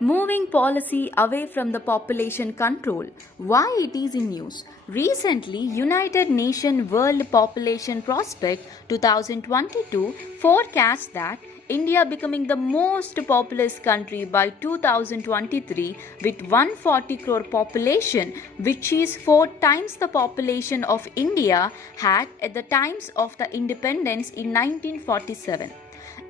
Moving policy away from the population control. Why it is in news? Recently, United Nations World Population Prospect 2022 forecasts that India becoming the most populous country by 2023 with 140 crore population, which is 4 times the population of India had at the times of the independence in 1947.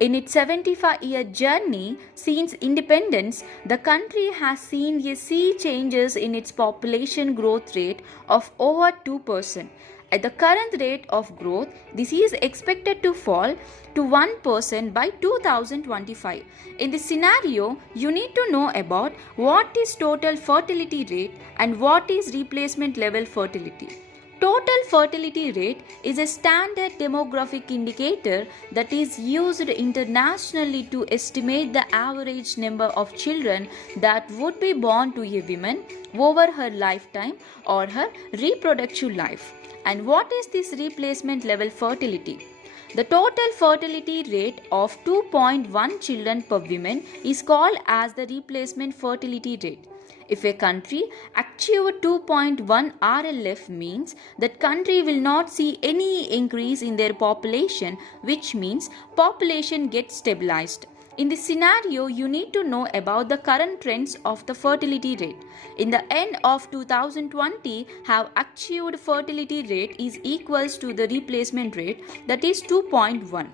In its 75-year journey since independence, the country has seen a sea changes in its population growth rate of over 2%. At the current rate of growth, this is expected to fall to 1% by 2025. In this scenario, you need to know about what is total fertility rate and what is replacement level fertility. Total fertility rate is a standard demographic indicator that is used internationally to estimate the average number of children that would be born to a woman over her lifetime or her reproductive life. And what is this replacement level fertility? The total fertility rate of 2.1 children per woman is called as the replacement fertility rate. If a country achieved 2.1 RLF means that country will not see any increase in their population, which means population gets stabilized. In this scenario, you need to know about the current trends of the fertility rate. In the end of 2020, have achieved fertility rate is equals to the replacement rate, that is 2.1.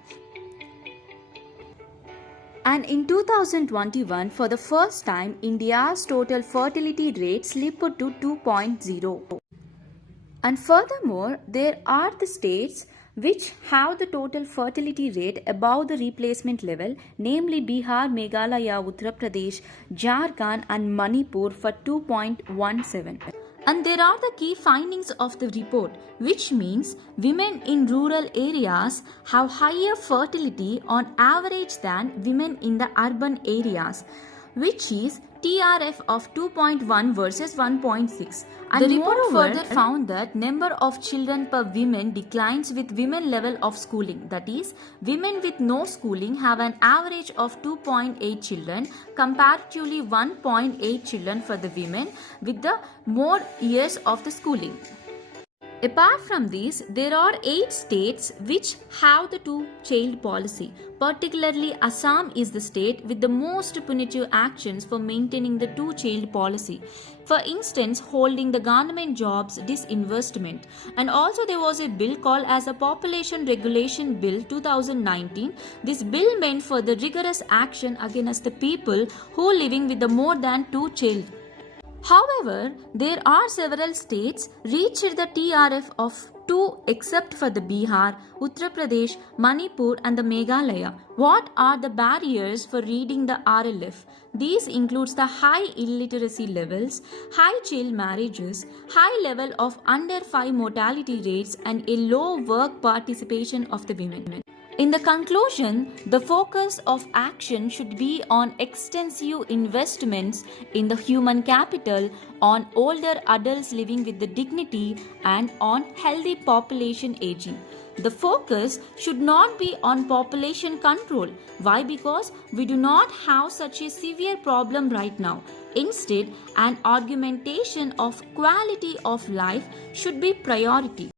And in 2021, for the first time, India's total fertility rate slipped to 2.0. And furthermore, there are the states which have the total fertility rate above the replacement level, namely Bihar, Meghalaya, Uttar Pradesh, Jharkhand and Manipur for 2.17. And there are the key findings of the report, which means women in rural areas have higher fertility on average than women in the urban areas, which is TRF of 2.1 versus 1.6. And the report further found that number of children per woman declines with women level of schooling. That is, women with no schooling have an average of 2.8 children, comparatively 1.8 children for the women with the more years of the schooling. Apart from these, there are 8 states which have the two-child policy. Particularly, Assam is the state with the most punitive actions for maintaining the two-child policy. For instance, holding the government jobs disinvestment. And also there was a bill called as a Population Regulation Bill 2019. This bill meant for the rigorous action against the people who are living with the more than 2 children. However, there are several states reached the TRF of 2 except for the Bihar, Uttar Pradesh, Manipur and the Meghalaya. What are the barriers for reading the RLF? These includes the high illiteracy levels, high child marriages, high level of under 5 mortality rates and a low work participation of the women. In the conclusion, the focus of action should be on extensive investments in the human capital, on older adults living with the dignity and on healthy population aging. The focus should not be on population control. Why? Because we do not have such a severe problem right now. Instead, an augmentation of quality of life should be priority.